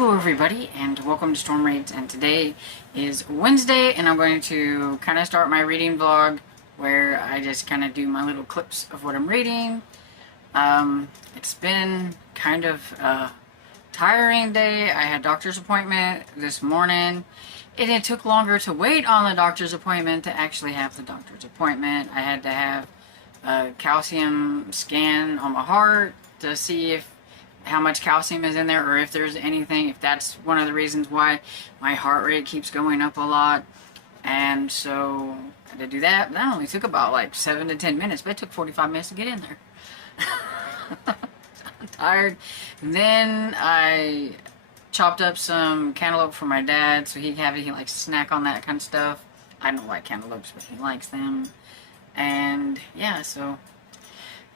Hello everybody and welcome to Storm Raids, and today is Wednesday and I'm going to kind of start my reading vlog where I just kind of do my little clips of what I'm reading. It's been kind of a tiring day. I had a doctor's appointment this morning and it took longer to wait on the doctor's appointment to actually have the doctor's appointment. I had to have a calcium scan on my heart to see if how much calcium is in there, or if there's anything, if that's one of the reasons why my heart rate keeps going up a lot. And so I had to do that. That only took about like 7 to 10 minutes, but it took 45 minutes to get in there. I'm tired. Then I chopped up some cantaloupe for my dad so he can have it. He likes to snack on that kind of stuff. I don't like cantaloupes, but he likes them. And yeah, so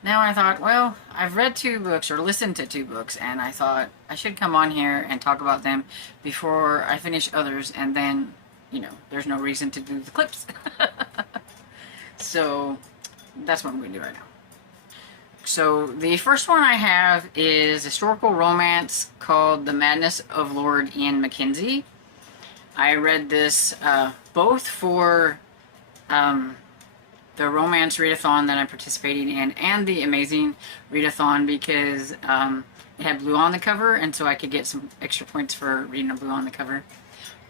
now I thought, well, I've read 2 books, or listened to 2 books, and I thought I should come on here and talk about them before I finish others, and then, you know, there's no reason to do the clips. So, that's what I'm going to do right now. So, the first one I have is a historical romance called The Madness of Lord Ian Mackenzie. I read this both for the romance readathon that I'm participating in and the amazing readathon, because it had blue on the cover, and so I could get some extra points for reading a blue on the cover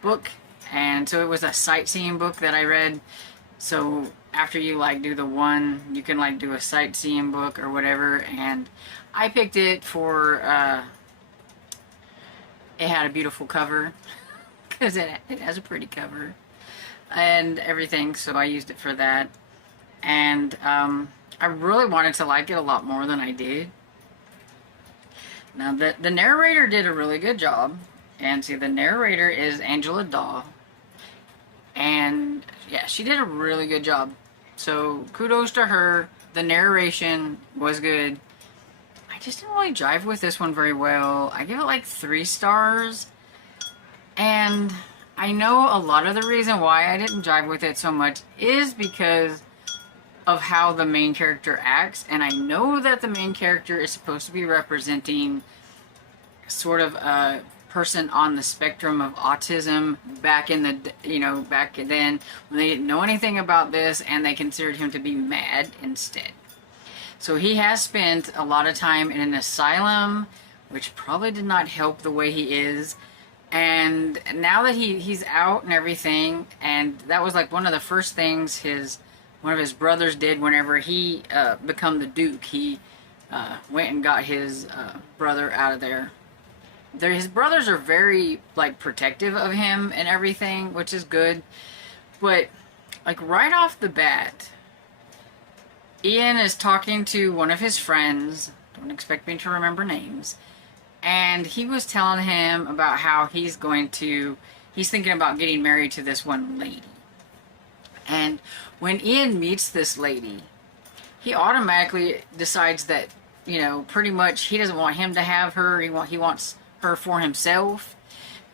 book. And so it was a sightseeing book that I read. So after you like do the one, you can like do a sightseeing book or whatever, and I picked it for it had a beautiful cover because it has a pretty cover and everything, so I used it for that. And I really wanted to like it a lot more than I did. Now, the narrator did a really good job. And see, the narrator is Angela Daw. And yeah, she did a really good job. So kudos to her. The narration was good. I just didn't really jive with this one very well. I give it like 3 stars. And I know a lot of the reason why I didn't jive with it so much is because of how the main character acts, and I know that the main character is supposed to be representing sort of a person on the spectrum of autism back in the, you know, back then when they didn't know anything about this and they considered him to be mad instead. So he has spent a lot of time in an asylum, which probably did not help the way he is. And now that he's out and everything, and that was like one of the first things one of his brothers did whenever he became the Duke. He went and got his brother out of there. His brothers are very like protective of him and everything, which is good. But like right off the bat, Ian is talking to one of his friends. Don't expect me to remember names. And he was telling him about how he's thinking about getting married to this one lady. And when Ian meets this lady, he automatically decides that, you know, pretty much he doesn't want him to have her. He wants her for himself.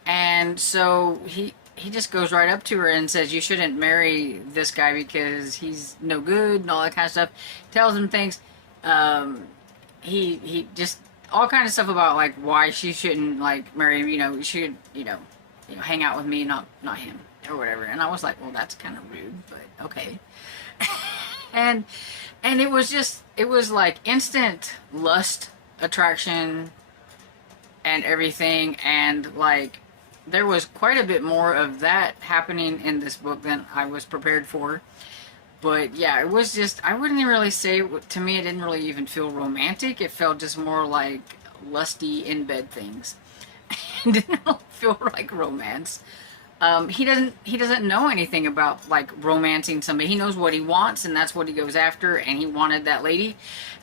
And so he just goes right up to her and says, you shouldn't marry this guy because he's no good and all that kind of stuff. Tells him things. He just all kind of stuff about like why she shouldn't like marry him. You know, she should, you know, hang out with me, not him. Or whatever. And I was like, well, that's kind of rude, but okay. and it was like instant lust attraction and everything, and like there was quite a bit more of that happening in this book than I was prepared for. But yeah, it was just, I wouldn't really say, to me it didn't really even feel romantic. It felt just more like lusty in bed things. It didn't feel like romance. He doesn't know anything about like romancing somebody. He knows what he wants, and that's what he goes after. And he wanted that lady.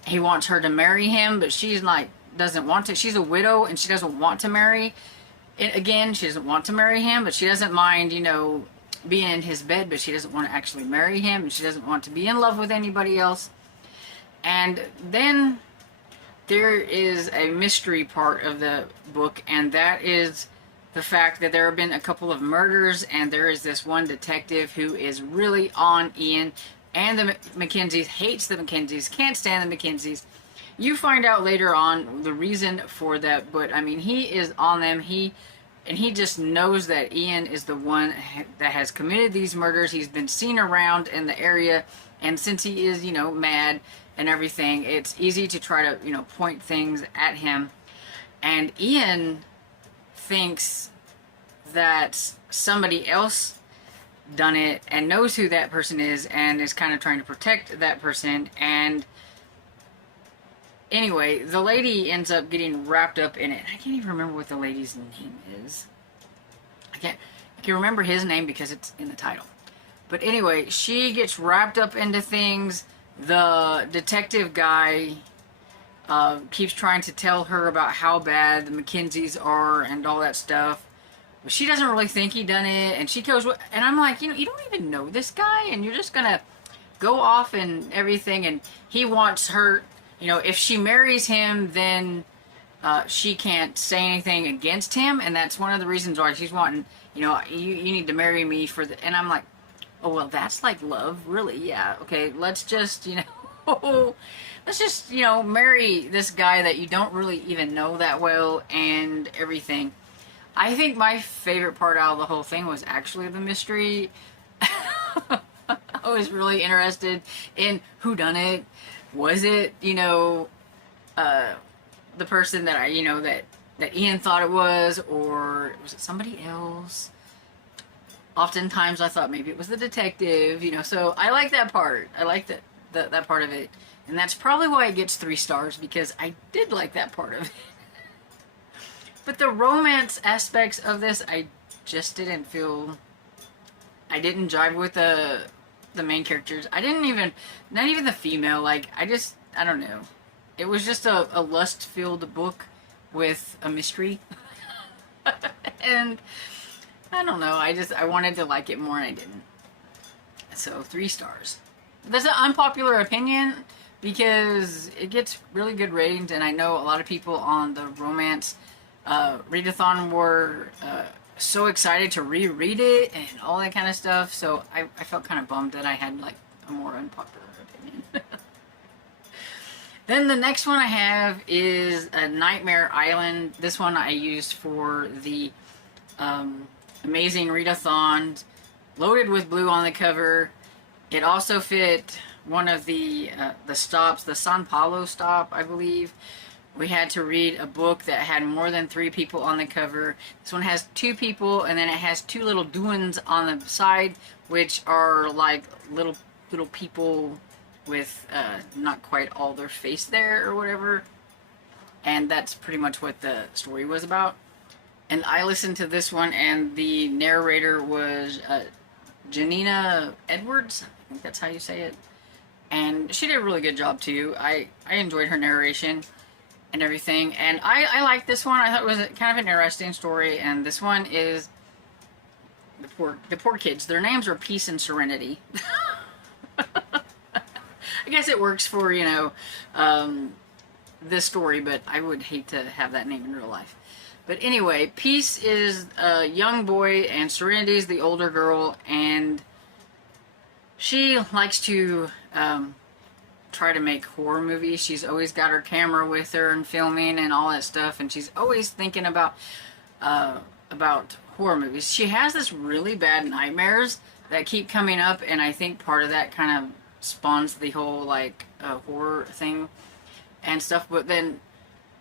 He wants her to marry him, but she's like doesn't want to. She's a widow, and she doesn't want to marry. Again, she doesn't want to marry him, but she doesn't mind, you know, being in his bed. But she doesn't want to actually marry him, and she doesn't want to be in love with anybody else. And then there is a mystery part of the book, and that is the fact that there have been a couple of murders, and there is this one detective who is really on Ian, and the Mackenzies, hates the Mackenzies, can't stand the Mackenzies, You find out later on the reason for that, but I mean, he is on them. He just knows that Ian is the one that has committed these murders. He's been seen around in the area, and since he is, you know, mad and everything, it's easy to try to, you know, point things at him. And Ian thinks that somebody else done it and knows who that person is and is kind of trying to protect that person. And anyway, the lady ends up getting wrapped up in it. I can't even remember what the lady's name is. I can remember his name because it's in the title. But anyway, she gets wrapped up into things. The detective guy keeps trying to tell her about how bad the Mackenzies are and all that stuff. But she doesn't really think he done it. And she goes, and I'm like, you know, you don't even know this guy and you're just gonna go off and everything. And he wants her, you know, if she marries him, then she can't say anything against him. And that's one of the reasons why she's wanting, you know, you need to marry me for the, and I'm like, oh, well, that's like love, really? Yeah, okay, let's just, you know, let's just, you know, marry this guy that you don't really even know that well and everything. I think my favorite part out of the whole thing was actually the mystery. I was really interested in who done it. Was it, you know, the person that I, you know, that Ian thought it was, or was it somebody else? Oftentimes I thought maybe it was the detective, you know, so I like that part. I like that part of it. And that's probably why it gets 3 stars, because I did like that part of it. But the romance aspects of this, I just didn't feel, I didn't jive with the main characters. I didn't even, not even the female, like, I don't know. It was just a lust-filled book with a mystery. And I don't know, I wanted to like it more and I didn't. So 3 stars. That's an unpopular opinion because it gets really good ratings, and I know a lot of people on the romance readathon were so excited to reread it and all that kind of stuff, so I felt kind of bummed that I had like a more unpopular opinion. Then the next one I have is Nightmare Island. This one I used for the Amazing Readathon, loaded with blue on the cover. It also fit one of the stops, the San Paulo stop, I believe. We had to read a book that had more than 3 people on the cover. This one has 2 people, and then it has 2 little doings on the side, which are like little people with not quite all their face there or whatever. And that's pretty much what the story was about. And I listened to this one, and the narrator was Janina Edwards. I think that's how you say it. And she did a really good job too. I enjoyed her narration and everything. And I liked this one. I thought it was kind of an interesting story. And this one is the poor kids. Their names are Peace and Serenity. I guess it works for, you know, this story, but I would hate to have that name in real life. But anyway, Peace is a young boy and Serenity is the older girl, and she likes to try to make horror movies. She's always got her camera with her and filming and all that stuff, and she's always thinking about horror movies. She has this really bad nightmares that keep coming up, and I think part of that kind of spawns the whole like horror thing and stuff. But then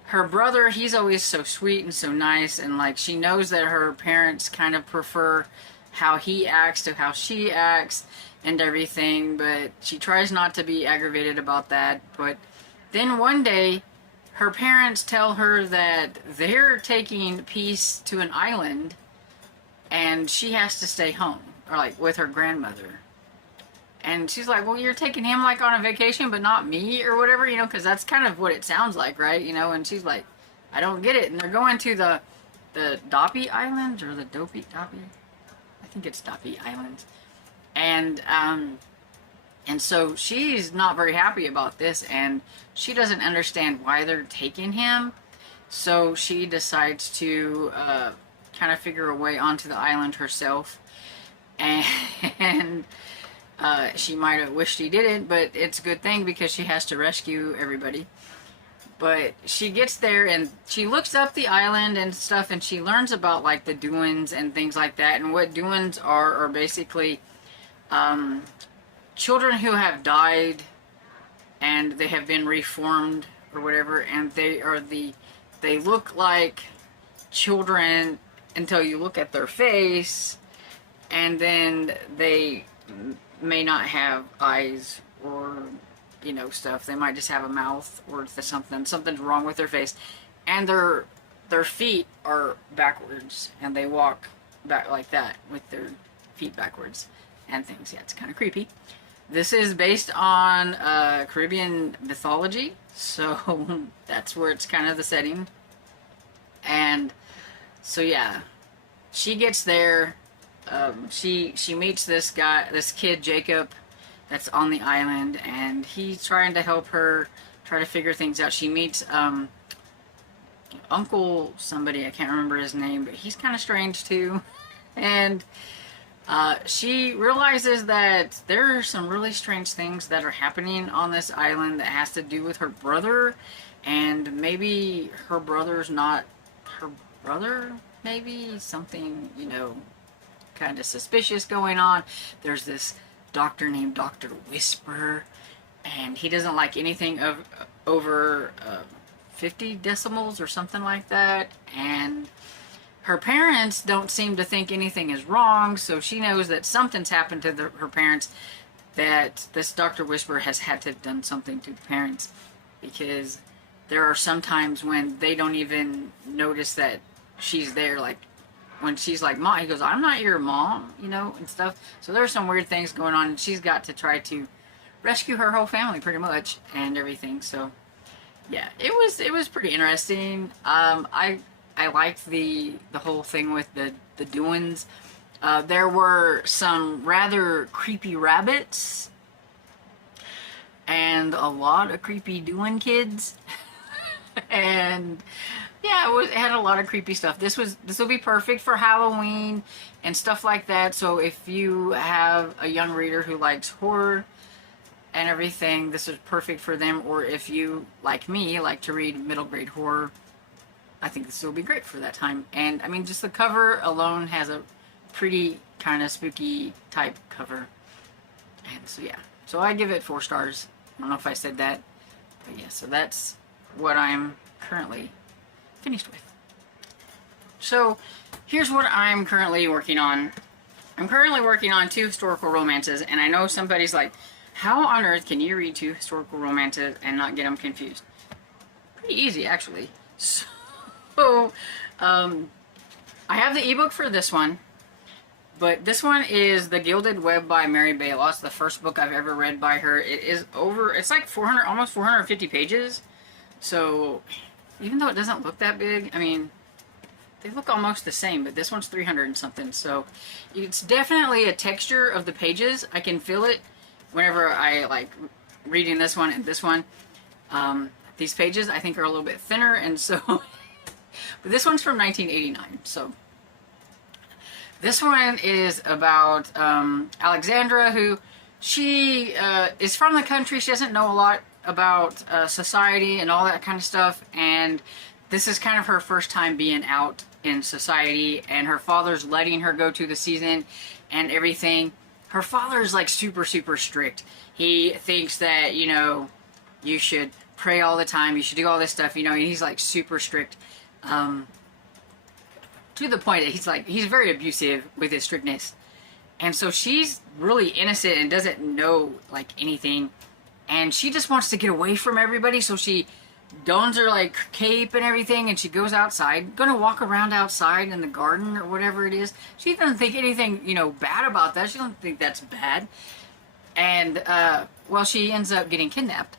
her brother, he's always so sweet and so nice, and like she knows that her parents kind of prefer how he acts to how she acts and everything, but she tries not to be aggravated about that. But then one day her parents tell her that they're taking Peace to an island and she has to stay home, or like with her grandmother. And she's like, well, you're taking him like on a vacation, but not me or whatever, you know, because that's kind of what it sounds like, right? You know, and she's like, I don't get it. And they're going to the Doppy Islands, or the Doppy, I think it's Doppy Islands. And so she's not very happy about this, and she doesn't understand why they're taking him. So she decides to kind of figure a way onto the island herself. And she might have wished she didn't, but it's a good thing because she has to rescue everybody. But she gets there and she looks up the island and stuff, and she learns about like the Duins and things like that. And what Duins are basically children who have died and they have been reformed or whatever, and they look like children until you look at their face, and then they may not have eyes or, you know, stuff. They might just have a mouth or something's wrong with their face, and their feet are backwards, and they walk back like that with their feet backwards and things. Yeah, it's kind of creepy. This is based on Caribbean mythology, so that's where it's kind of the setting. And so yeah, she gets there. She meets this kid Jacob, that's on the island, and he's trying to help her try to figure things out. She meets Uncle somebody, I can't remember his name, but he's kind of strange too. And she realizes that there are some really strange things that are happening on this island that has to do with her brother, and maybe her brother's not her brother, maybe something, you know, kind of suspicious going on. There's this doctor named Dr. Whisper, and he doesn't like anything over 50 decimals or something like that, and her parents don't seem to think anything is wrong, so she knows that something's happened to her parents, that this Dr. Whisper has had to have done something to the parents, because there are some times when they don't even notice that she's there, like when she's like, Mom, he goes, I'm not your mom, you know, and stuff. So there's some weird things going on, and she's got to try to rescue her whole family pretty much and everything. So yeah, it was pretty interesting. I liked the whole thing with the Duins. There were some rather creepy rabbits and a lot of creepy Duin kids. And yeah, it had a lot of creepy stuff. This will be perfect for Halloween and stuff like that. So if you have a young reader who likes horror and everything, this is perfect for them. Or if you, like me, like to read middle grade horror, I think this will be great for that time. And I mean, just the cover alone has a pretty kind of spooky type cover. And so yeah, so I give it 4 stars. I don't know if I said that, but yeah, so that's what I'm currently finished with. So here's what I'm currently working on. I'm currently working on 2 historical romances, and I know somebody's like, how on earth can you read 2 historical romances and not get them confused? Pretty easy, actually. So I have the ebook for this one, but this one is The Gilded Web by Mary Bayloss. It's the first book I've ever read by her. It's like 400, almost 450 pages. So even though it doesn't look that big, I mean, they look almost the same, but this one's 300 and something. So it's definitely a texture of the pages. I can feel it whenever I like reading this one and this one. These pages I think are a little bit thinner, and so but this one's from 1989. So this one is about Alexandra, who she is from the country. She doesn't know a lot about society and all that kind of stuff, and this is kind of her first time being out in society, and her father's letting her go to the season and everything. Her father's like super strict. He thinks that, you know, you should pray all the time, you should do all this stuff, you know, and he's like super strict, to the point that he's very abusive with his strictness. And so she's really innocent and doesn't know like anything, and she just wants to get away from everybody, so she dons her like cape and everything, and she goes outside, gonna walk around outside in the garden or whatever it is. She doesn't think anything, you know, bad about that. She doesn't think that's bad. And well, she ends up getting kidnapped.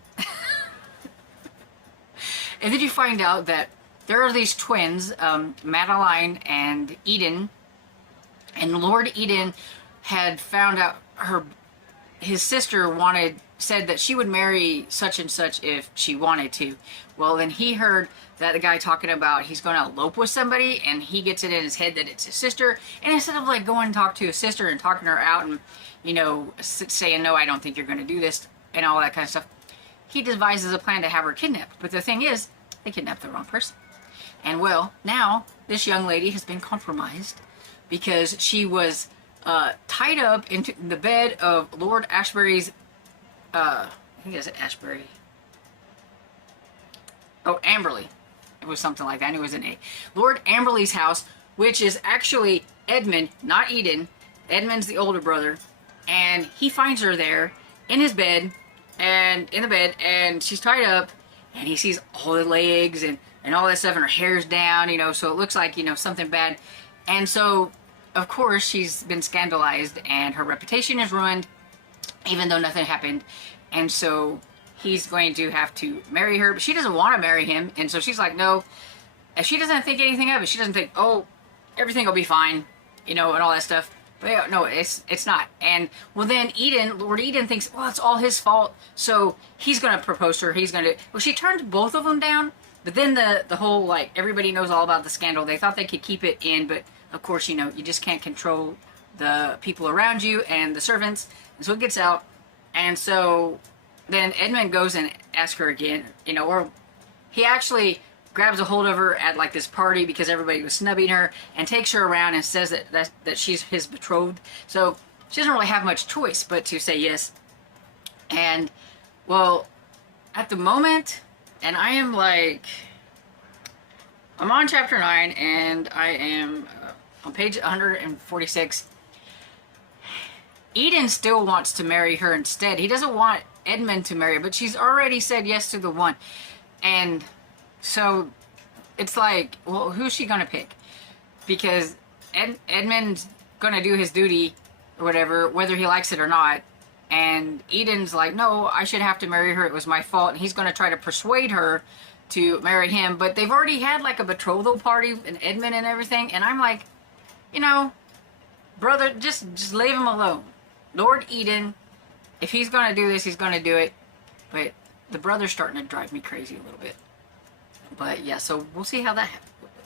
And then you find out that there are these twins, Madeline and Eden, and Lord Eden had found out his sister said that she would marry such and such if she wanted to. Well, then he heard that the guy talking about he's going to elope with somebody, and he gets it in his head that it's his sister. And instead of like going and talk to his sister and talking her out and, you know, saying, no, I don't think you're going to do this and all that kind of stuff, he devises a plan to have her kidnapped. But the thing is, they kidnapped the wrong person. And well, now this young lady has been compromised because she was tied up into the bed of Lord Ashbury's, I think it's Ashbury. Oh, Amberley. It was something like that. And it was an A. Lord Amberley's house, which is actually Edmund, not Eden. Edmund's the older brother. And he finds her there in his bed, and in the bed, and she's tied up, and he sees all the legs and all that stuff, and her hair's down, you know, so it looks like, you know, something bad. And so, of course, she's been scandalized, and her reputation is ruined, even though nothing happened. And so he's going to have to marry her, but she doesn't want to marry him. And so she's like, no. And she doesn't think anything of it. She doesn't think, oh, everything will be fine, you know, and all that stuff. But no, it's not. And well, then Lord Eden thinks, well, it's all his fault. So he's going to propose to her. He's going to, well, she turned both of them down. But then the whole, like, everybody knows all about the scandal. They thought they could keep it in, but of course, you know, you just can't control the people around you and the servants. And so it gets out. And so then Edmund goes and asks her again, you know, or he actually grabs a hold of her at like this party because everybody was snubbing her, and takes her around and says that she's his betrothed. So she doesn't really have much choice but to say yes. And well, at the moment, and I am like, I'm on chapter 9 and I am on page 146. Eden still wants to marry her instead. He doesn't want Edmund to marry her, but she's already said yes to the one. And so it's like, well, who's she going to pick? Because Edmund's going to do his duty or whatever, whether he likes it or not. And Eden's like, no, I should have to marry her. It was my fault. And he's going to try to persuade her to marry him. But they've already had like a betrothal party and Edmund and everything. And I'm like, you know, brother, just leave him alone. Lord Eden, if he's going to do this, he's going to do it. But the brother's starting to drive me crazy a little bit. But yeah, so we'll see how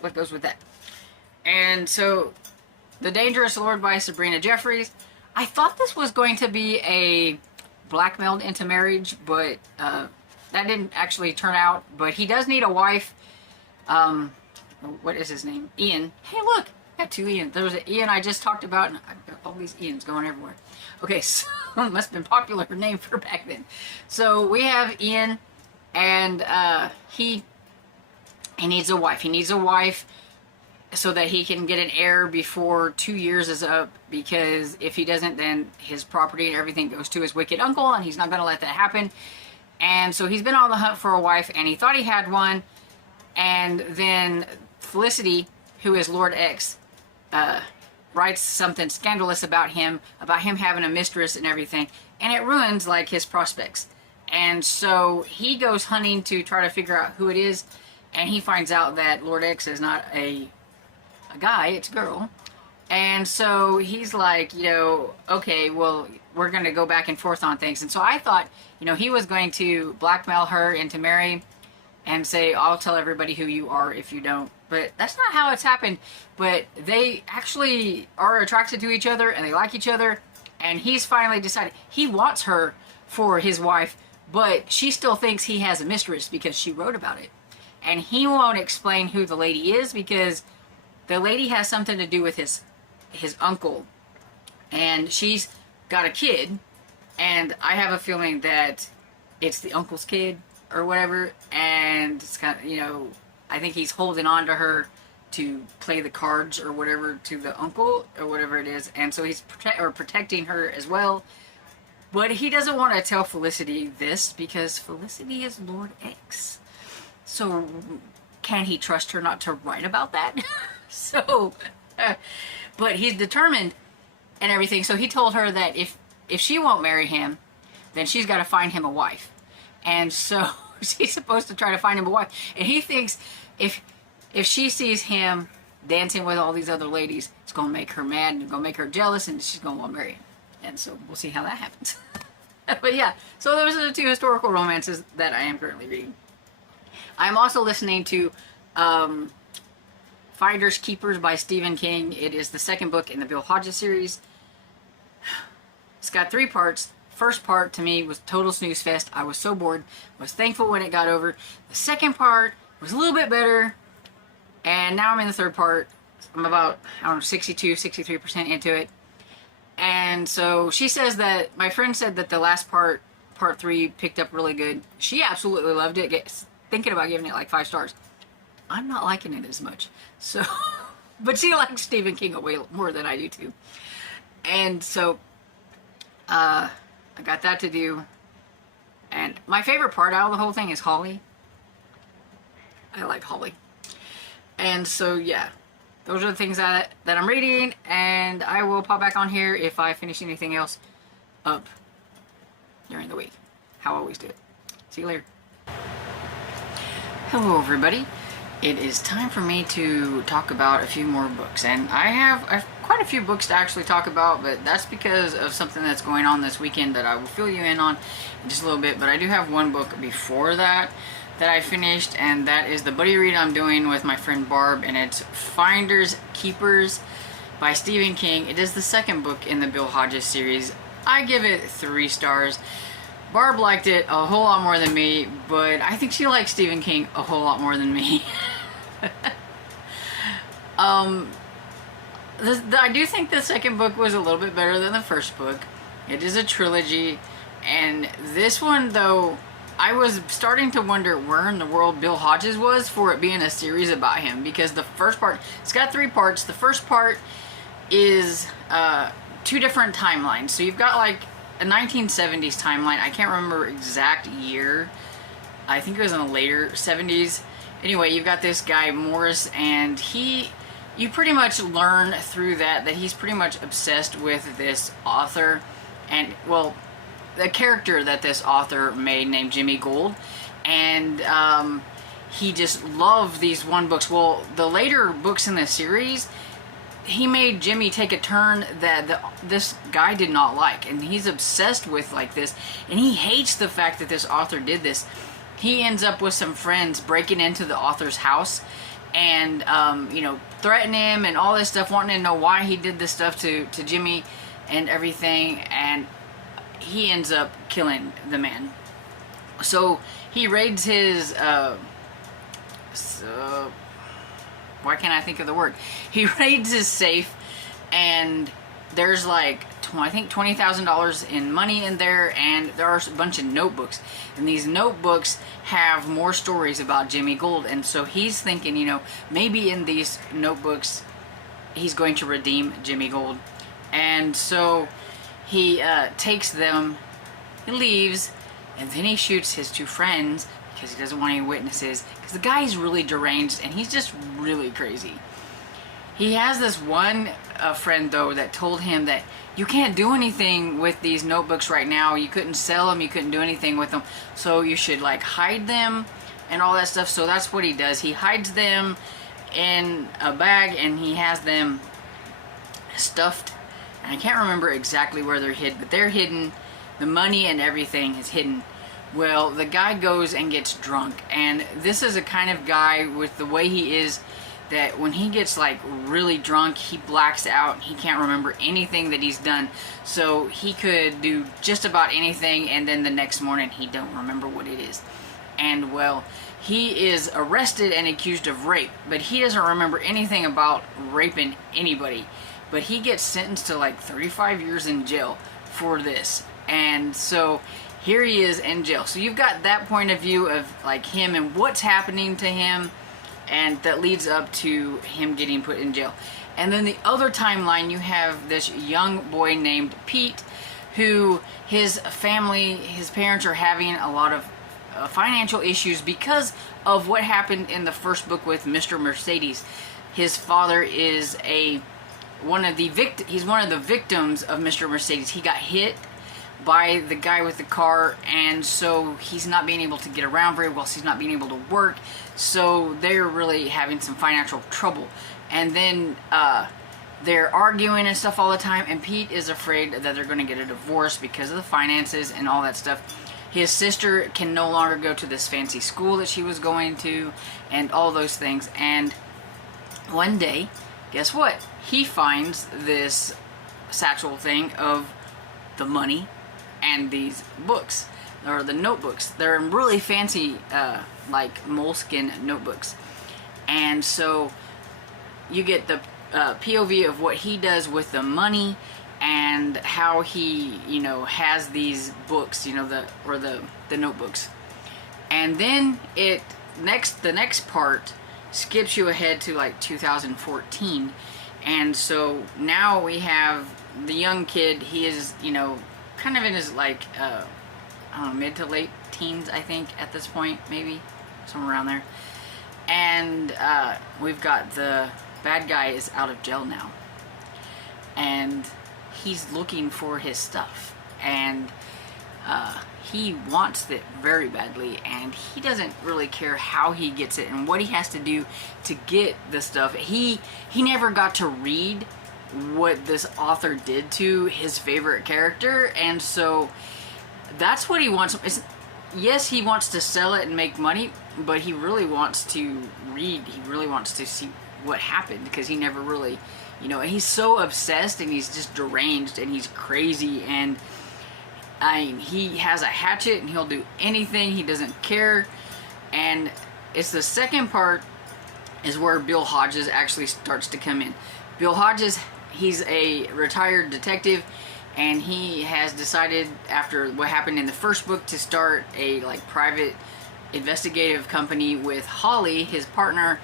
what goes with that. And so, The Dangerous Lord by Sabrina Jeffries. I thought this was going to be a blackmailed into marriage, but that didn't actually turn out. But he does need a wife. What is his name? Ian. Hey, look, I got two Ians. There was an Ian I just talked about, and I've got all these Ians going everywhere. Okay, so it must have been a popular name for back then. So we have Ian, and he needs a wife. He needs a wife so that he can get an heir before 2 years is up, because if he doesn't, then his property and everything goes to his wicked uncle, and he's not going to let that happen. And so he's been on the hunt for a wife, and he thought he had one. And then Felicity, who is Lord X, writes something scandalous about him having a mistress and everything, and it ruins like his prospects. And so he goes hunting to try to figure out who it is, and he finds out that Lord X is not a guy, it's a girl. And so he's like, you know, okay, well, we're going to go back and forth on things. And so I thought, you know, he was going to blackmail her into marry and say, I'll tell everybody who you are if you don't. But that's not how it's happened. But they actually are attracted to each other, and they like each other. And he's finally decided he wants her for his wife, but she still thinks he has a mistress because she wrote about it. And he won't explain who the lady is, because the lady has something to do with his uncle. And she's got a kid, and I have a feeling that it's the uncle's kid or whatever. And it's kind of, you know, I think he's holding on to her to play the cards or whatever to the uncle or whatever it is. And so he's protecting her as well. But he doesn't want to tell Felicity this, because Felicity is Lord X. So can he trust her not to write about that? So, but he's determined and everything. So he told her that if she won't marry him, then she's got to find him a wife. And so she's supposed to try to find him a wife. And he thinks if she sees him dancing with all these other ladies, it's going to make her mad and going to make her jealous, and she's going to want to marry him. And so we'll see how that happens. But yeah, so those are the two historical romances that I am currently reading. I'm also listening to Finders Keepers by Stephen King. It is the second book in the Bill Hodges series. It's got 3 parts. first part to me was total snooze fest. I was so bored. Was thankful when it got over. The second part was a little bit better. And now I'm in the third part. I'm about, I don't know, 62, 63% into it. And so she says that, my friend said that the last part, part 3, picked up really good. She absolutely loved it. Thinking about giving it like 5 stars. I'm not liking it as much. So, but she likes Stephen King way more than I do too. And so, I got that to do. And my favorite part out of the whole thing is Holly. I like Holly. And so, yeah. Those are the things that I'm reading, and I will pop back on here if I finish anything else up during the week. How I always do it. See you later. Hello, everybody. It is time for me to talk about a few more books, and I have quite a few books to actually talk about, but that's because of something that's going on this weekend that I will fill you in on in just a little bit. But I do have one book before that I finished, and that is the buddy read I'm doing with my friend Barb, and it's Finders Keepers by Stephen King. It is the second book in the Bill Hodges series. I give it 3 stars. Barb liked it a whole lot more than me, but I think she likes Stephen King a whole lot more than me. I do think the second book was a little bit better than the first book. It is a trilogy, and this one, though, I was starting to wonder where in the world Bill Hodges was for it being a series about him, because the first part, it's got 3 parts. The first part is 2 different timelines. So you've got like a 1970s timeline. I can't remember exact year. I think it was in the later 70s. Anyway, you've got this guy Morris, and you pretty much learn through that he's pretty much obsessed with this author, and, well, the character that this author made named Jimmy Gould, and he just loved these one books. Well, the later books in the series, he made Jimmy take a turn that this guy did not like, and he's obsessed with like this, and he hates the fact that this author did this. He ends up with some friends breaking into the author's house and you know, threatening him and all this stuff, wanting to know why he did this stuff to Jimmy and everything, and he ends up killing the man. So he raids his why can't I think of the word? He raids his safe, and there's like I think $20,000 in money in there, and there are a bunch of notebooks, and these notebooks have more stories about Jimmy Gould. And so he's thinking, you know, maybe in these notebooks he's going to redeem Jimmy Gould. And so he takes them, he leaves, and then he shoots his 2 friends because he doesn't want any witnesses, because the guy's really deranged and he's just really crazy. He has this one friend, though, that told him that you can't do anything with these notebooks right now. You couldn't sell them, you couldn't do anything with them, so you should like hide them and all that stuff. So that's what he does. He hides them in a bag, and he has them stuffed. And I can't remember exactly where they're hid, but they're hidden. The money and everything is hidden. Well, the guy goes and gets drunk, and this is a kind of guy, with the way he is, that when he gets like really drunk, he blacks out and he can't remember anything that he's done. So he could do just about anything, and then the next morning he don't remember what it is. And well, he is arrested and accused of rape, but he doesn't remember anything about raping anybody. But he gets sentenced to like 35 years in jail for this. And so here he is in jail. So you've got that point of view of like him and what's happening to him, and that leads up to him getting put in jail. And then the other timeline, you have this young boy named Pete, who his family, his parents are having a lot of financial issues because of what happened in the first book with Mr. Mercedes. His father is he's one of the victims of Mr. Mercedes. He got hit by the guy with the car, and so he's not being able to get around very well, so he's not being able to work, so they're really having some financial trouble. And then they're arguing and stuff all the time, and Pete is afraid that they're going to get a divorce because of the finances and all that stuff. His sister can no longer go to this fancy school that she was going to, and all those things. And one day, guess what? He finds this satchel thing of the money and these books, or the notebooks. They're really fancy, like moleskin notebooks. And so you get the POV of what he does with the money and how he, has these books, the notebooks. And then the next part skips you ahead to like 2014. And so now we have the young kid. He is, kind of in his like, I don't know, mid to late teens, I think, at this point, maybe somewhere around there. And we've got the bad guy is out of jail now, and he's looking for his stuff, and he wants it very badly, and he doesn't really care how he gets it and what he has to do to get the stuff. He never got to read what this author did to his favorite character, and so that's what he wants. Yes, he wants to sell it and make money, but he really wants to read. He really wants to see what happened, because he never really, he's so obsessed, and he's just deranged, and he's crazy, and he has a hatchet, and he'll do anything. He doesn't care. And it's the second part is where Bill Hodges actually starts to come in. Bill Hodges, he's a retired detective, and he has decided, after what happened in the first book, to start a like private investigative company with Holly, his partner.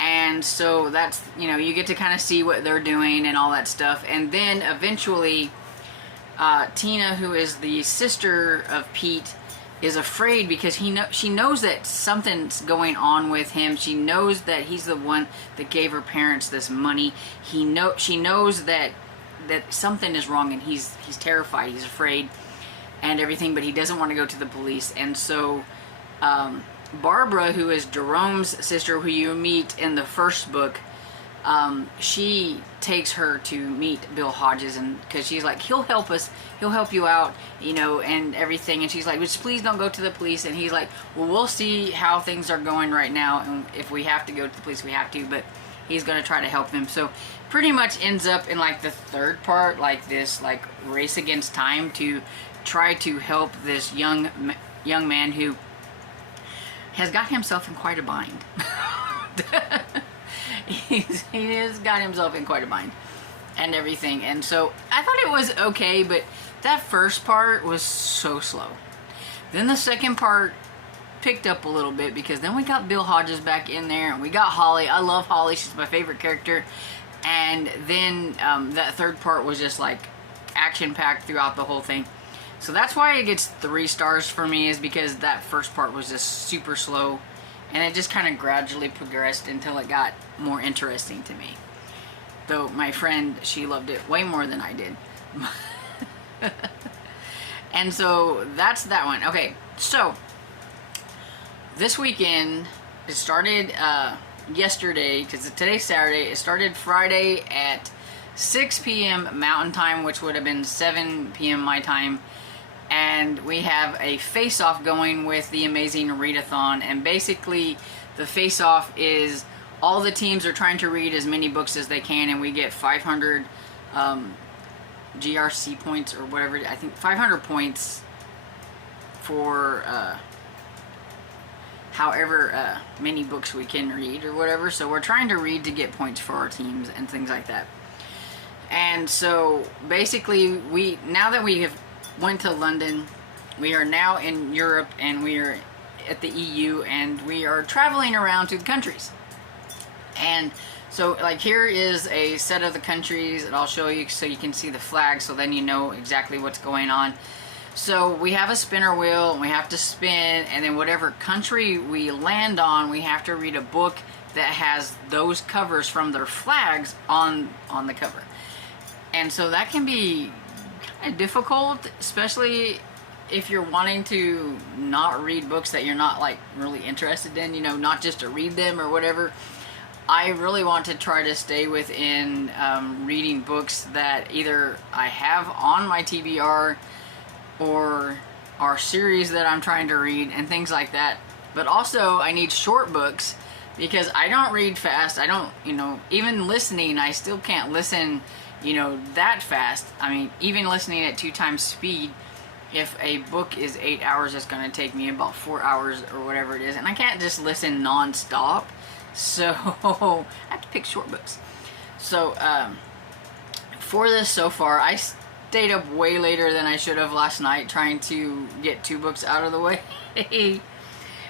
And so that's, you get to kind of see what they're doing and all that stuff. And then eventually Tina, who is the sister of Pete, is afraid because she knows that something's going on with him. She knows that he's the one that gave her parents this money. She knows that something is wrong, and he's terrified, he's afraid and everything, but he doesn't want to go to the police. And so Barbara, who is Jerome's sister, who you meet in the first book, she takes her to meet Bill Hodges, and because she's like, he'll help us, he'll help you out, and everything. And she's like, just please don't go to the police. And he's like, well, we'll see how things are going right now, and if we have to go to the police, we have to, but he's going to try to help them. So pretty much ends up in like the third part, like this like race against time to try to help this young man who has got himself in quite a bind. He has got himself in quite a bind and everything. And so I thought it was okay, but that first part was so slow. Then the second part picked up a little bit, because then we got Bill Hodges back in there, and we got Holly. I love Holly, she's my favorite character. And then that third part was just like action-packed throughout the whole thing. So that's why it gets 3 stars for me, is because that first part was just super slow, and it just kind of gradually progressed until it got more interesting to me. Though my friend, she loved it way more than I did. And so that's that one. Okay, so this weekend, it started yesterday, because today's Saturday. It started Friday at 6 p.m. Mountain Time, which would have been 7 p.m. my time. And we have a face-off going with the Amazing Readathon. And basically, the face-off is all the teams are trying to read as many books as they can, and we get 500 GRC points, or whatever. I think 500 points for however many books we can read or whatever. So we're trying to read to get points for our teams and things like that. And so basically, now that we have went to London, we are now in Europe, and we are at the EU, and we are traveling around to the countries. And so like here is a set of the countries that I'll show you, so you can see the flag, so then you know exactly what's going on. So we have a spinner wheel, and we have to spin, and then whatever country we land on, we have to read a book that has those covers from their flags on the cover. And so that can be kind of difficult, especially if you're wanting to not read books that you're not like really interested in, not just to read them or whatever. I really want to try to stay within reading books that either I have on my TBR or are series that I'm trying to read and things like that. But also I need short books, because I don't read fast. I don't, even listening, I still can't listen that fast. I mean, even listening at 2 times speed, if a book is 8 hours, it's going to take me about 4 hours or whatever it is. And I can't just listen non-stop. So I have to pick short books. So for this so far, I stayed up way later than I should have last night trying to get 2 books out of the way.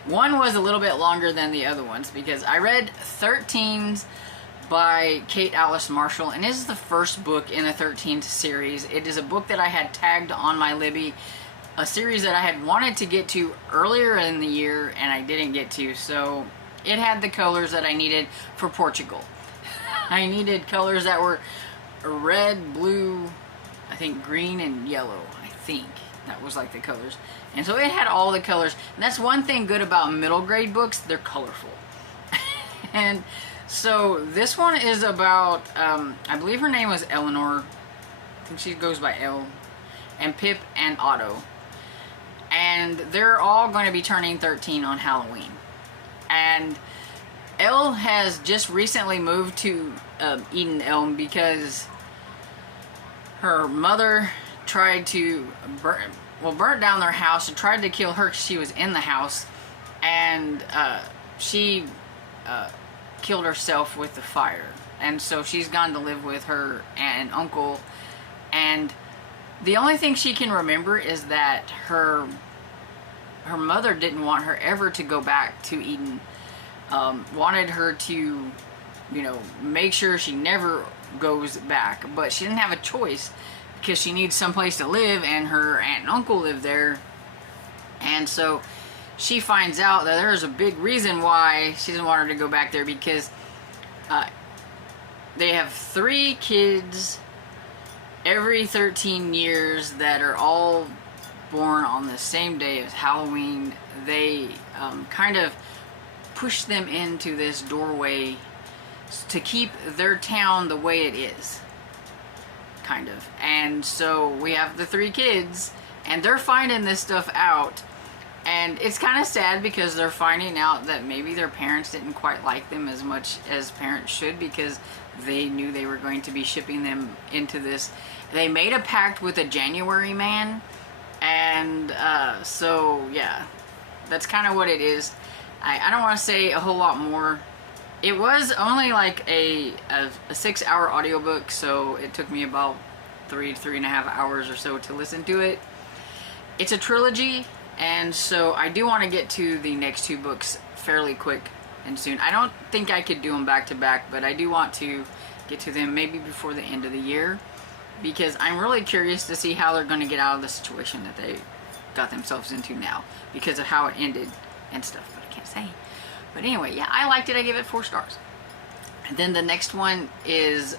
One was a little bit longer than the other ones because I read 13s by Kate Alice Marshall, and this is the first book in the 13th series. It is a book that I had tagged on my Libby, a series that I had wanted to get to earlier in the year and I didn't get to. So it had the colors that I needed for Portugal. I needed colors that were red, blue, I think green and yellow. I think that was like the colors. And so it had all the colors. And that's one thing good about middle grade books, they're colorful. And so this one is about, I believe her name was Eleanor. I think she goes by Elle. And Pip and Otto. And they're all going to be turning 13 on Halloween. And Elle has just recently moved to Eden Elm because her mother tried to burn down their house and tried to kill her because she was in the house. And she killed herself with the fire, and so she's gone to live with her aunt and uncle, and the only thing she can remember is that her mother didn't want her ever to go back to Eden, wanted her to, you know, make sure she never goes back, but she didn't have a choice because she needs someplace to live and her aunt and uncle live there. And so she finds out that there's a big reason why she doesn't want her to go back there, because they have 3 kids every 13 years that are all born on the same day as Halloween. They kind of push them into this doorway to keep their town the way it is, kind of. And so we have the 3 kids and they're finding this stuff out. And it's kind of sad because they're finding out that maybe their parents didn't quite like them as much as parents should, because they knew they were going to be shipping them into this. They made a pact with a January man, and so yeah, that's kind of what it is. I don't want to say a whole lot more. It was only like a 6-hour audiobook, so it took me about 3.5 hours or so to listen to it. It's a trilogy. And so I do want to get to the next 2 books fairly quick and soon. I don't think I could do them back to back, but I do want to get to them maybe before the end of the year, because I'm really curious to see how they're going to get out of the situation that they got themselves into now because of how it ended and stuff, but I can't say. But anyway, yeah, I liked it. I gave it 4 stars. And then the next one is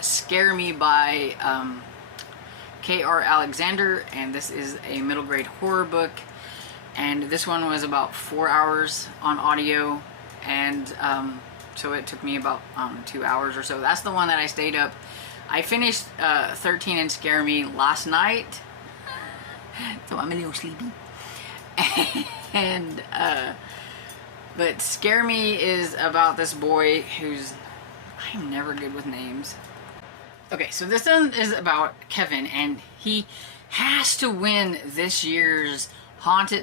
Scare Me by K.R. Alexander, and this is a middle grade horror book. And this one was about 4 hours on audio, and so it took me about 2 hours or so. That's the one that I stayed up. I finished 13 and Scare Me last night, so I'm a little sleepy. And but Scare Me is about this boy who's, I'm never good with names. Okay, so this one is about Kevin, and he has to win this year's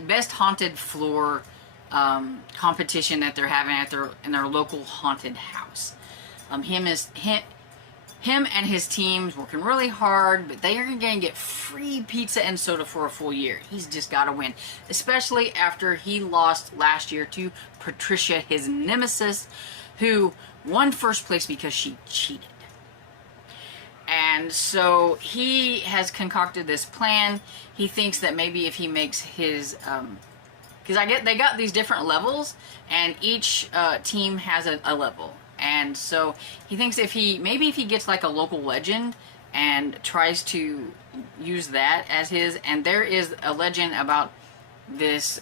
best haunted floor competition that they're having at in their local haunted house. Him and his team's working really hard, but they are going to get free pizza and soda for a full year. He's just got to win, especially after he lost last year to Patricia, his nemesis, who won first place because she cheated. And so he has concocted this plan. He thinks that maybe if he makes his, because they got these different levels, and each team has a level. And so he thinks maybe if he gets like a local legend and tries to use that as his, and there is a legend about this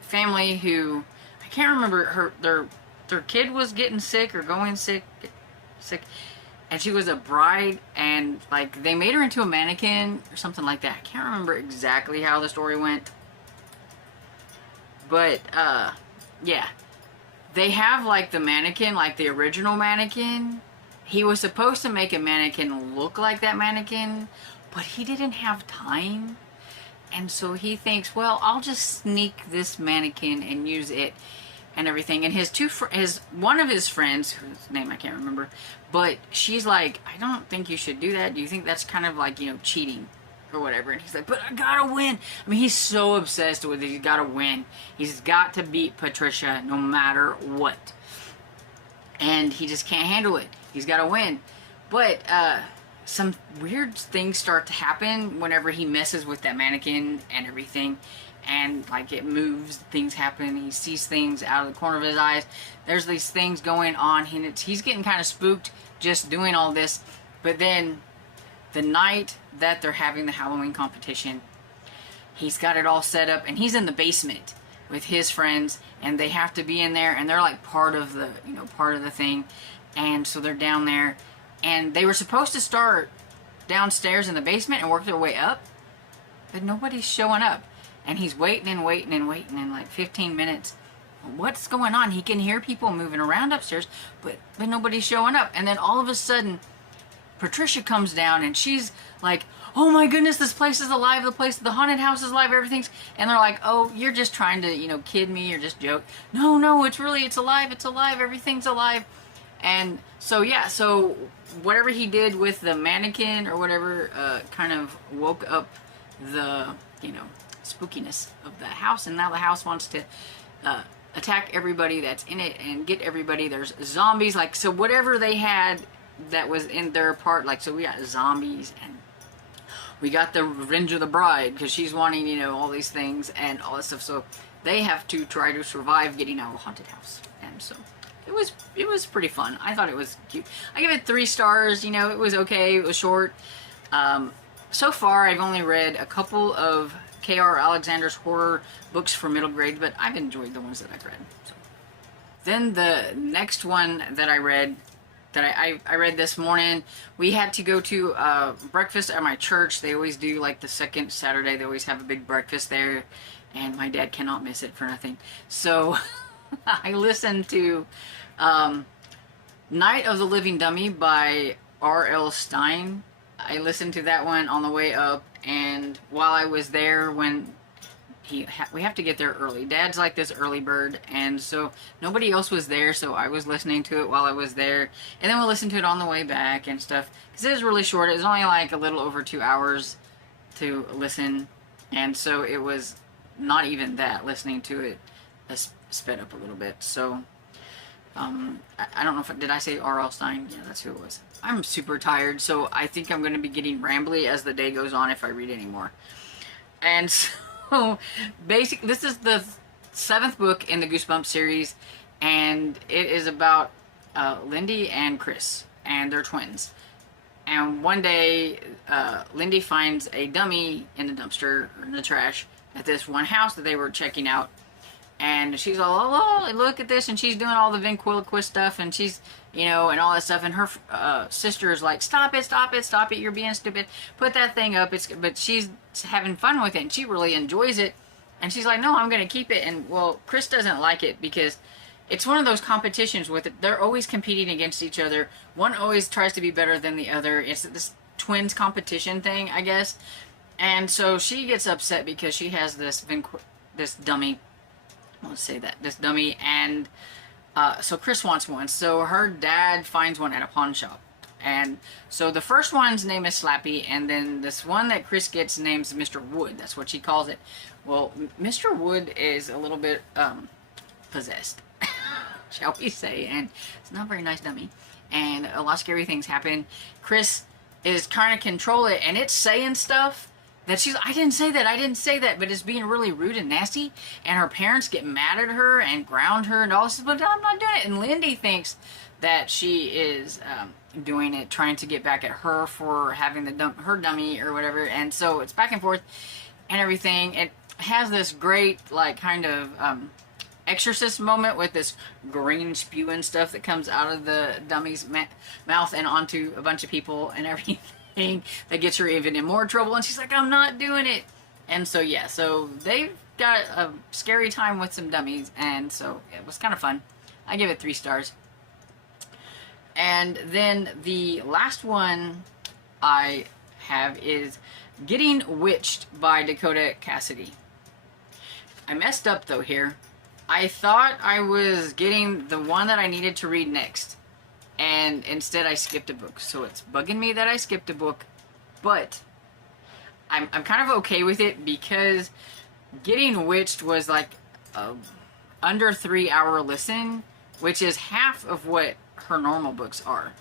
family who, I can't remember, their kid was getting sick or going sick, and she was a bride, and like they made her into a mannequin or something like that. I can't remember exactly how the story went, but yeah, they have like the mannequin, like the original mannequin. He was supposed to make a mannequin look like that mannequin, but he didn't have time, And so he thinks, well, I'll just sneak this mannequin and use it and everything. And one of his friends, whose name I can't remember, but she's like, I don't think you should do that. Do you think that's kind of like, cheating or whatever? And he's like, but I gotta win. I mean, he's so obsessed with it. He's gotta win. He's got to beat Patricia no matter what. And he just can't handle it. He's gotta win. But, some weird things start to happen whenever he messes with that mannequin and everything. And, like, it moves, things happen, he sees things out of the corner of his eyes. There's these things going on, he's getting kind of spooked just doing all this. But then, the night that they're having the Halloween competition, he's got it all set up, and he's in the basement with his friends, and they have to be in there, and they're like part of the thing. And so they're down there, and they were supposed to start downstairs in the basement and work their way up, but nobody's showing up. And he's waiting and waiting and waiting in like 15 minutes. What's going on? He can hear people moving around upstairs, but nobody's showing up. And then all of a sudden, Patricia comes down, and she's like, oh my goodness, this place is alive, the haunted house is alive, everything's... And they're like, oh, you're just trying to, kid me, or just joke. No, it's alive, everything's alive. And so, yeah, so whatever he did with the mannequin or whatever kind of woke up the, spookiness of the house. And now the house wants to attack everybody that's in it and get everybody. There's zombies, like, so whatever they had that was in their part, like, so we got zombies, and we got the Revenge of the Bride, because she's wanting, all these things and all this stuff. So they have to try to survive getting out of a haunted house. And so it was pretty fun. I thought it was cute. I give it 3 stars. It was okay. It was short. So far, I've only read a couple of K.R. Alexander's horror books for middle grade, but I've enjoyed the ones that I've read. So. Then the next one that I read, that I read this morning, we had to go to breakfast at my church. They always do, like, the second Saturday. They always have a big breakfast there, and my dad cannot miss it for nothing. So I listened to Night of the Living Dummy by R.L. Stine. I listened to that one on the way up, and while I was there, when we have to get there early. Dad's like this early bird, and so nobody else was there, so I was listening to it while I was there, and then we'll listen to it on the way back and stuff, because it was really short. It was only like a little over 2 hours to listen, and so it was not even that. Listening to it sped up a little bit. So I don't know if did I say R.L. Stine? Yeah, that's who it was. I'm super tired, so I think I'm going to be getting rambly as the day goes on if I read anymore. And so, basically, this is the 7th book in the Goosebumps series, and it is about Lindy and Chris, and they're twins. And one day, Lindy finds a dummy in the dumpster, or in the trash, at this one house that they were checking out. And she's all, oh, look at this, and she's doing all the ventriloquist stuff, and she's, and all that stuff, and her sister is like, stop it, you're being stupid, put that thing up. But she's having fun with it, and she really enjoys it, and she's like, no, I'm going to keep it. And, well, Chris doesn't like it, because it's one of those competitions with it. They're always competing against each other. One always tries to be better than the other. It's this twins competition thing, I guess. And so she gets upset because she has this dummy. Let's say that, this dummy, and so Chris wants one. So her dad finds one at a pawn shop. And so the first one's name is Slappy, and then this one that Chris gets name's Mr. Wood. That's what she calls it. Well, Mr. Wood is a little bit possessed, shall we say, and it's not a very nice dummy. And a lot of scary things happen. Chris is trying to control it, and it's saying stuff that she's, I didn't say that, but it's being really rude and nasty, and her parents get mad at her and ground her and all this, but I'm not doing it. And Lindy thinks that she is doing it, trying to get back at her for having her dummy or whatever, and so it's back and forth and everything. It has this great, like, kind of exorcist moment with this green spew and stuff that comes out of the dummy's mouth and onto a bunch of people and everything. That gets her even in more trouble, and she's like, I'm not doing it. And so, yeah, so they've got a scary time with some dummies, and so it was kind of fun. I give it 3 stars. And then the last one I have is Getting Witched by Dakota Cassidy. I messed up though here. I thought I was getting the one that I needed to read next, and instead I skipped a book. So it's bugging me that I skipped a book, but I'm kind of okay with it because Getting Witched was like a under 3-hour listen, which is half of what her normal books are.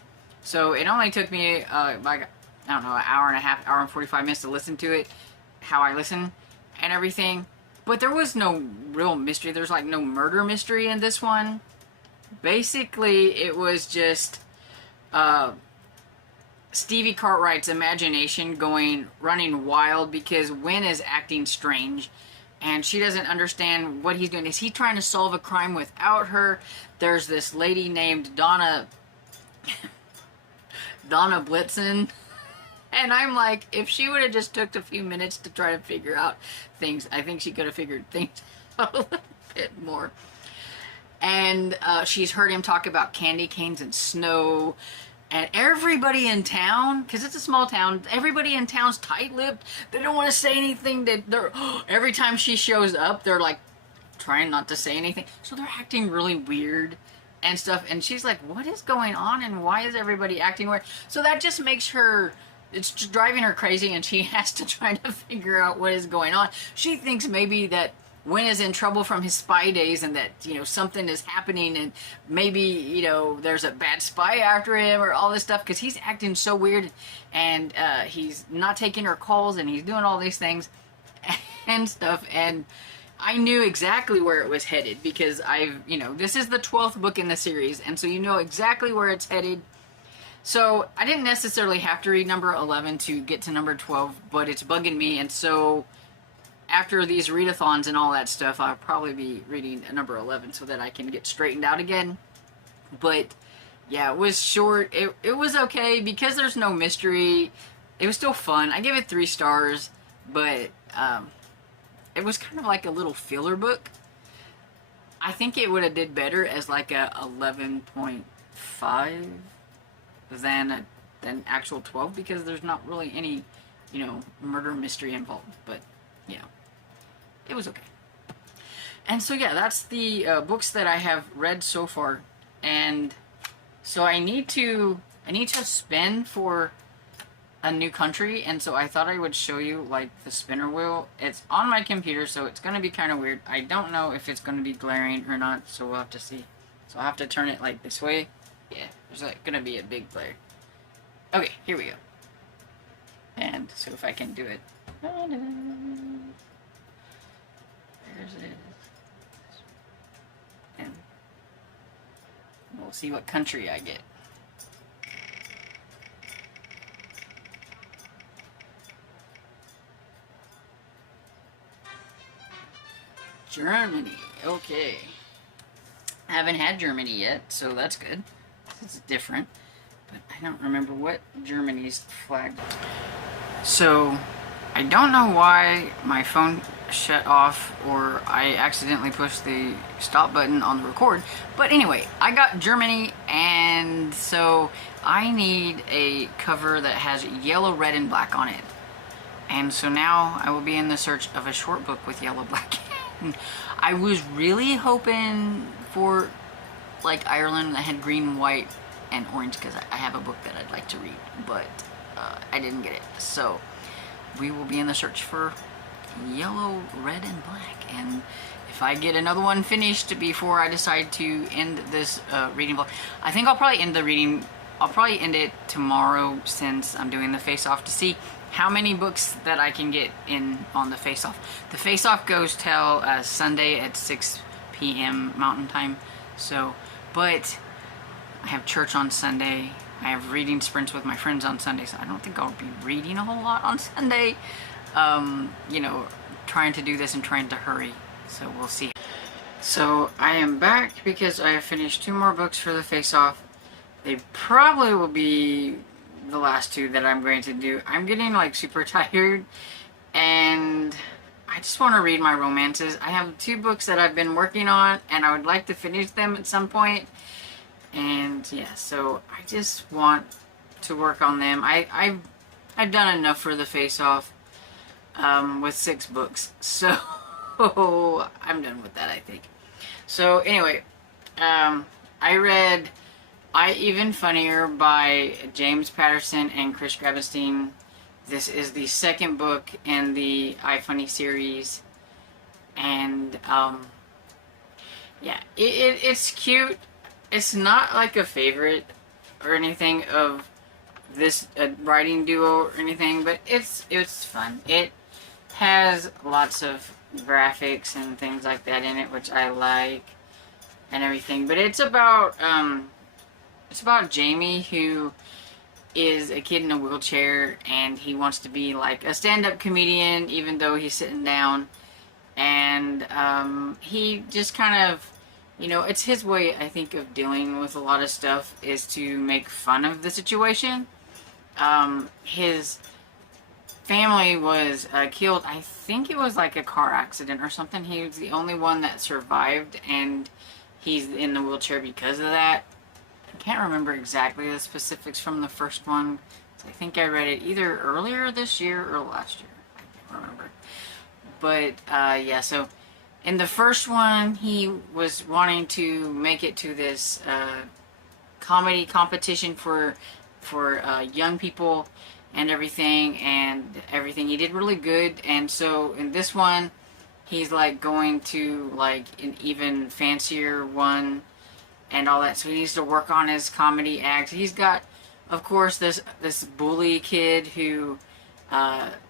So it only took me like, I don't know, an hour and a half, hour and 45 minutes to listen to it, how I listen and everything. But there was no real mystery. There's like no murder mystery in this one. Basically, it was just Stevie Cartwright's imagination running wild because Wynn is acting strange and she doesn't understand what he's doing. Is he trying to solve a crime without her? There's this lady named Donna Blitzen. And I'm like, if she would have just took a few minutes to try to figure out things, I think she could have figured things out a little bit more. And she's heard him talk about candy canes and snow. And everybody in town, because it's a small town, everybody in town's tight-lipped. They don't want to say anything. Every time she shows up, they're like trying not to say anything. So they're acting really weird and stuff. And she's like, what is going on? And why is everybody acting weird? So that just makes her... It's driving her crazy, and she has to try to figure out what is going on. She thinks maybe that Wynn is in trouble from his spy days and that, you know, something is happening and maybe, you know, there's a bad spy after him or all this stuff because he's acting so weird and he's not taking her calls and he's doing all these things and stuff. And I knew exactly where it was headed because this is the 12th book in the series, and so you know exactly where it's headed. So I didn't necessarily have to read number 11 to get to number 12, but it's bugging me. And so after these readathons and all that stuff, I'll probably be reading number 11 so that I can get straightened out again. But yeah, it was short. It was okay because there's no mystery. It was still fun. I gave it 3 stars, but it was kind of like a little filler book. I think it would have did better as like a 11.5 than actual 12 because there's not really any, you know, murder mystery involved. But yeah, it was okay. And so yeah, that's the books that I have read so far. And so I need to spin for a new country, and so I thought I would show you like the spinner wheel. It's on my computer, so it's gonna be kind of weird. I don't know if it's gonna be glaring or not, so we'll have to see. So I'll have to turn it like this way. Yeah, there's like gonna be a big glare. Okay, here we go. And so if I can do it. There's it. And we'll see what country I get. Germany. Okay. I haven't had Germany yet, so that's good. It's different. But I don't remember what Germany's flag. So, I don't know why my phone shut off or I accidentally pushed the stop button on the record. But anyway, I got Germany, and so I need a cover that has yellow, red, and black on it. And so now I will be in the search of a short book with yellow, black. I was really hoping for like Ireland that had green, white, and orange because I have a book that I'd like to read, but I didn't get it. So we will be in the search for yellow, red, and black. And if I get another one finished before I decide to end this reading vlog, I think I'll probably end the reading. I'll probably end it tomorrow since I'm doing the face-off to see how many books that I can get in on the face-off. The face-off goes till Sunday at 6 p.m. Mountain Time. So, but I have church on Sunday. I have reading sprints with my friends on Sunday, so I don't think I'll be reading a whole lot on Sunday. You know, trying to do this and trying to hurry. So we'll see. So I am back because I have finished 2 more books for the face-off. They probably will be the last 2 that I'm going to do. I'm getting like super tired and I just want to read my romances. I have 2 books that I've been working on and I would like to finish them at some point. And yeah, so I just want to work on them. I've done enough for the face-off. with 6 books. So I'm done with that, I think. So anyway, I read I Even Funnier by James Patterson and Chris Gravenstein. This is the second book in the I Funny series. And yeah, it's cute. It's not like a favorite or anything of this writing duo or anything, but it's fun. It has lots of graphics and things like that in it, which I like and everything. But it's about Jamie, who is a kid in a wheelchair, and he wants to be like a stand-up comedian, even though he's sitting down. And he just kind of, it's his way, I think, of dealing with a lot of stuff, is to make fun of the situation. His family was killed. I think it was like a car accident or something. He was the only one that survived, and he's in the wheelchair because of that. I can't remember exactly the specifics from the first one. I think I read it either earlier this year or last year. I can't remember. But yeah, so in the first one, he was wanting to make it to this comedy competition for young people and everything. He did really good. And so in this one, he's like going to like an even fancier one and all that. So he needs to work on his comedy act. He's got, of course, this bully kid who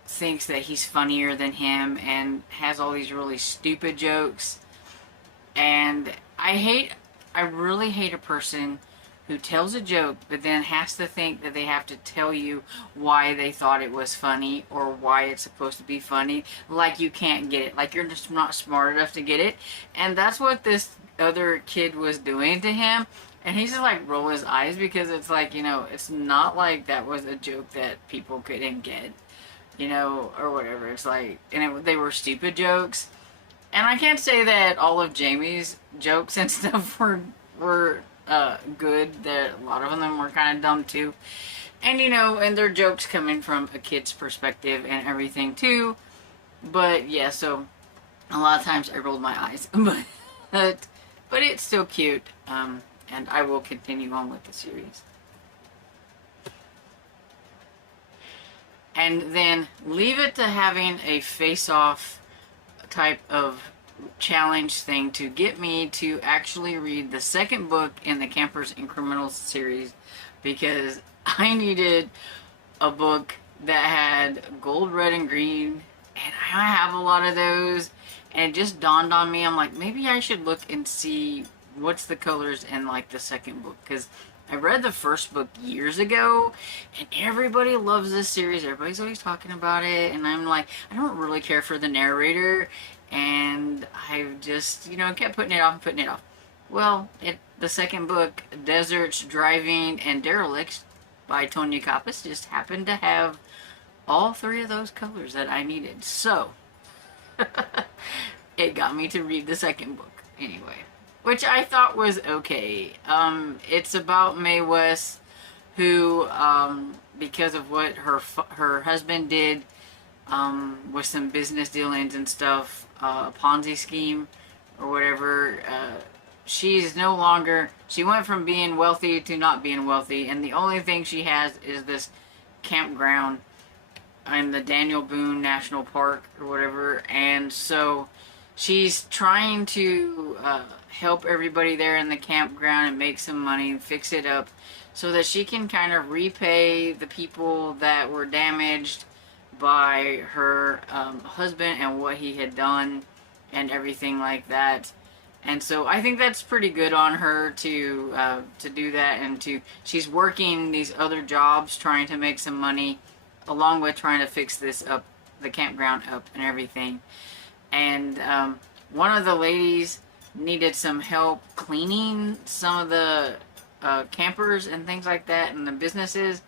thinks that he's funnier than him and has all these really stupid jokes. And I really hate a person who tells a joke but then has to think that they have to tell you why they thought it was funny or why it's supposed to be funny, like you can't get it, like you're just not smart enough to get it. And that's what this other kid was doing to him. And he's just like roll his eyes, because it's like, it's not like that was a joke that people couldn't get, or whatever. It's like, and they were stupid jokes. And I can't say that all of Jamie's jokes and stuff were good. That a lot of them were kind of dumb too. And and their jokes coming from a kid's perspective and everything too. But yeah, so a lot of times I rolled my eyes, but it's still cute. And I will continue on with the series. And then leave it to having a face-off type of challenge thing to get me to actually read the second book in the Campers and Criminals series, because I needed a book that had gold, red, and green, and I have a lot of those. And it just dawned on me, I'm like, maybe I should look and see what's the colors in like the second book, because I read the first book years ago and everybody loves this series. Everybody's always talking about it, and I'm like, I don't really care for the narrator, and I just kept putting it off. Well, the second book, Deserts, Driving, and Derelicts by Tonya Kappas, just happened to have all 3 of those colors that I needed. So it got me to read the second book anyway, which I thought was okay. It's about Mae West, who, because of what her husband did, with some business dealings and stuff, a Ponzi scheme or whatever, she's no longer, she went from being wealthy to not being wealthy, and the only thing she has is this campground in the Daniel Boone National Park or whatever. And so she's trying to help everybody there in the campground and make some money and fix it up so that she can kind of repay the people that were damaged by her husband and what he had done and everything like that. And so I think that's pretty good on her to do that, and she's working these other jobs trying to make some money along with trying to fix this up, the campground up and everything. And one of the ladies needed some help cleaning some of the campers and things like that and the businesses.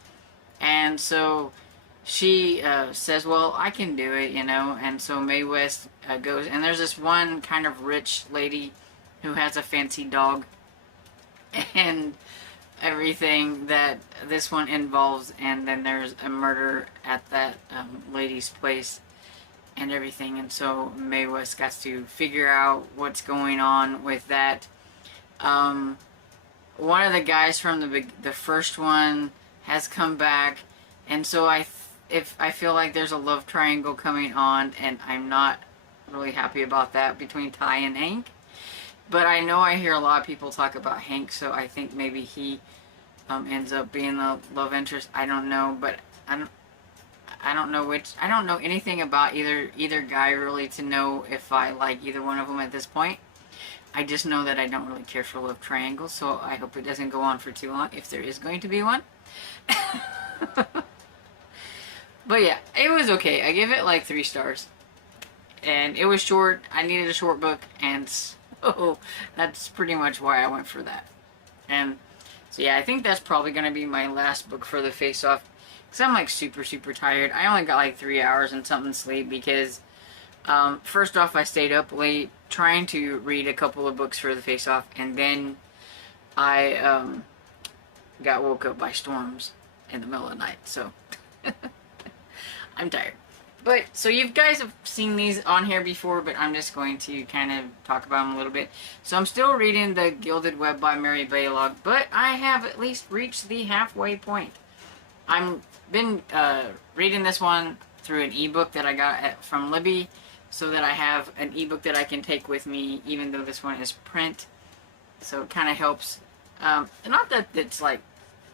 And so she says, well, I can do it, And so Mae West goes, and there's this one kind of rich lady who has a fancy dog and everything that this one involves. And then there's a murder at that lady's place. and everything. And so Mae West got to figure out what's going on with that. One of the guys from the first one has come back, and so if I feel like there's a love triangle coming on, and I'm not really happy about that between Ty and Hank. But I know I hear a lot of people talk about Hank, so I think maybe he ends up being the love interest. I don't know, but I don't know anything about either guy really to know if I like either one of them at this point. I just know that I don't really care for love triangles, so I hope it doesn't go on for too long, if there is going to be one. But yeah, it was okay. I give it like 3 stars. And it was short. I needed a short book, and so that's pretty much why I went for that. And so yeah, I think that's probably going to be my last book for the face-off, because I'm like super tired. I only got like 3 hours and something sleep because first off, I stayed up late trying to read a couple of books for the face-off, and then I got woke up by storms in the middle of the night, so I'm tired. But, so you guys have seen these on here before, but I'm just going to kind of talk about them a little bit. So I'm still reading The Gilded Web by Mary Baylock, but I have at least reached the halfway point. I've been reading this one through an ebook that I got from Libby, so that I have an ebook that I can take with me, even though this one is print. So it kind of helps. Not that it's like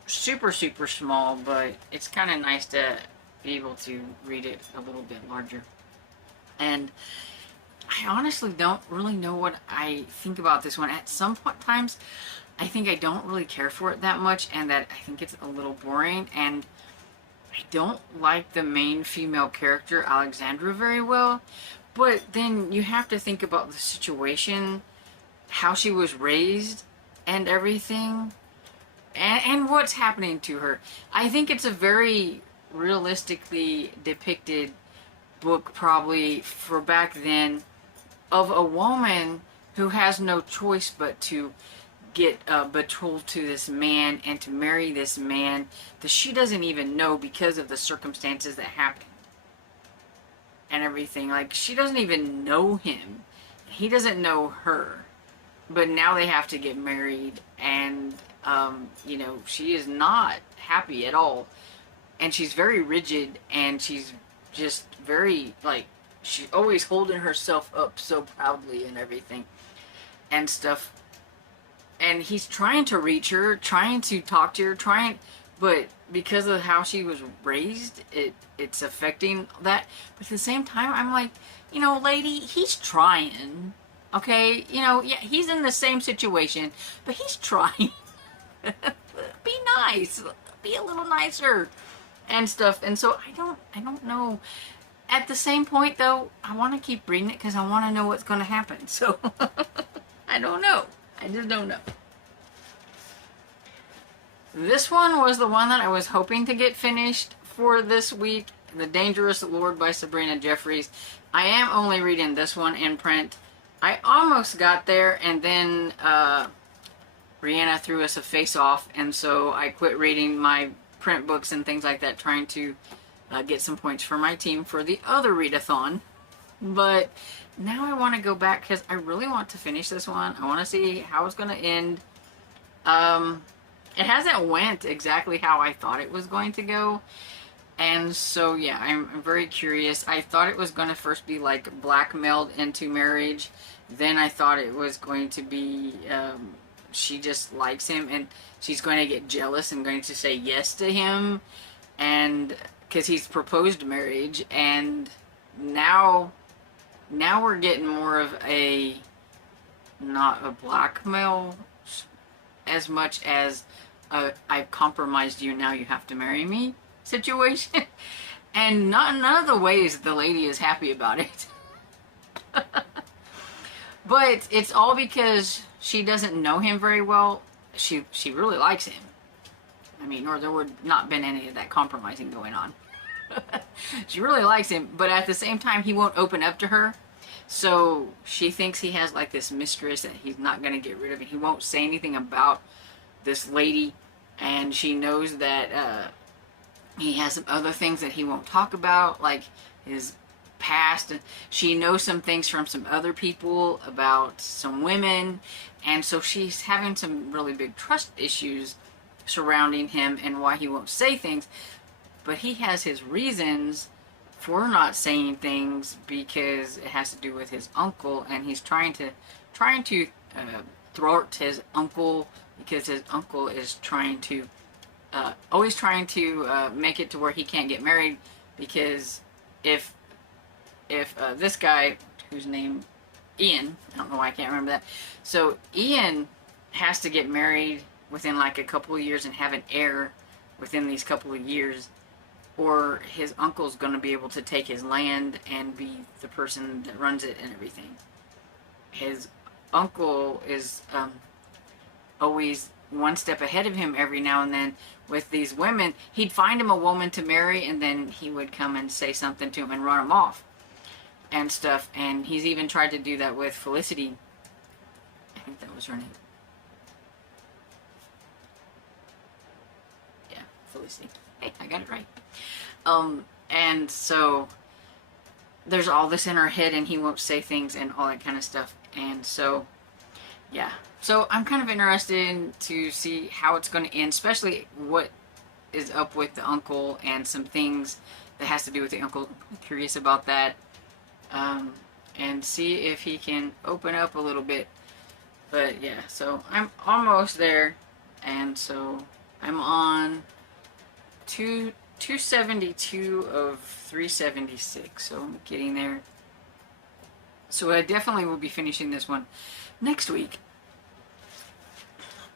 super small, but it's kind of nice to be able to read it a little bit larger. And I honestly don't really know what I think about this one. At some times, I think I don't really care for it that much, and that I think it's a little boring, and I don't like the main female character, Alexandra, very well. But then you have to think about the situation, how she was raised, and everything, and what's happening to her. I think it's a very realistically depicted book, probably for back then, of a woman who has no choice but to get betrothed to this man and to marry this man that she doesn't even know because of the circumstances that happened and everything. Like, she doesn't even know him, he doesn't know her, but now they have to get married, and you know, she is not happy at all, and she's very rigid, and she's just very, like, she's always holding herself up so proudly and everything and stuff. And he's trying to reach her, trying to talk to her, but because of how she was raised, it's affecting that. But at the same time, I'm like, you know, lady, he's trying, okay? You know, yeah, he's in the same situation, but he's trying. Be nice. Be a little nicer and stuff. And so I don't know. At the same point, though, I want to keep reading it because I want to know what's going to happen. So, I don't know. I just don't know. This one was the one that I was hoping to get finished for this week. The Dangerous Lord by Sabrina Jeffries. I am only reading this one in print. I almost got there, and then Rihanna threw us a face-off, and so I quit reading my print books and things like that, trying to get some points for my team for the other readathon. But now I want to go back because I really want to finish this one. I want to see how it's going to end. It hasn't went exactly how I thought it was going to go. And so, yeah, I'm very curious. I thought it was going to first be like blackmailed into marriage. Then I thought it was going to be she just likes him and she's going to get jealous and going to say yes to him. And because he's proposed marriage. And now we're getting more of a, not a blackmail as much as I've compromised you, now you have to marry me situation. And none of the ways the lady is happy about it. But it's all because she doesn't know him very well. She really likes him. I mean, or there would not been any of that compromising going on. She really likes him, but at the same time, he won't open up to her. So she thinks he has like this mistress that he's not going to get rid of, and he won't say anything about this lady. And she knows that he has some other things that he won't talk about, like his past. She knows some things from some other people about some women, and so she's having some really big trust issues surrounding him and why he won't say things. But he has his reasons for not saying things because it has to do with his uncle, and he's trying to thwart his uncle because his uncle is trying to always trying to make it to where he can't get married, because if this guy, whose name Ian, I don't know why I can't remember that, so Ian has to get married within like a couple of years and have an heir within these couple of years, or his uncle's going to be able to take his land and be the person that runs it and everything. His uncle is always one step ahead of him every now and then with these women. He'd find him a woman to marry, and then he would come and say something to him and run him off and stuff. And he's even tried to do that with Felicity. I think that was her name. Yeah, Felicity. Hey, I got it right. And so there's all this in her head, and he won't say things and all that kind of stuff. And so, yeah. So I'm kind of interested to see how it's going to end, especially what is up with the uncle and some things that has to do with the uncle. I'm curious about that. And see if he can open up a little bit. But yeah, so I'm almost there. And so I'm on 272 of 376. So I'm getting there. So I definitely will be finishing this one next week,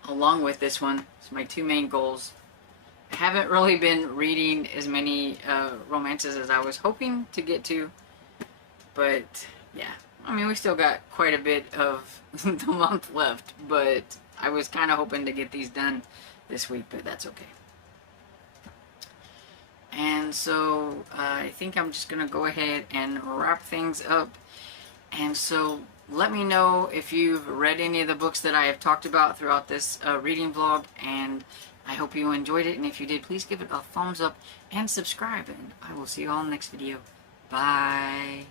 along with this one. It's my two main goals. I haven't really been reading as many romances as I was hoping to get to, but yeah, I mean, we still got quite a bit of the month left, but I was kind of hoping to get these done this week, but that's okay. And so I think I'm just going to go ahead and wrap things up. And so let me know if you've read any of the books that I have talked about throughout this reading vlog, and I hope you enjoyed it. And if you did, please give it a thumbs up and subscribe, and I will see you all in the next video. Bye.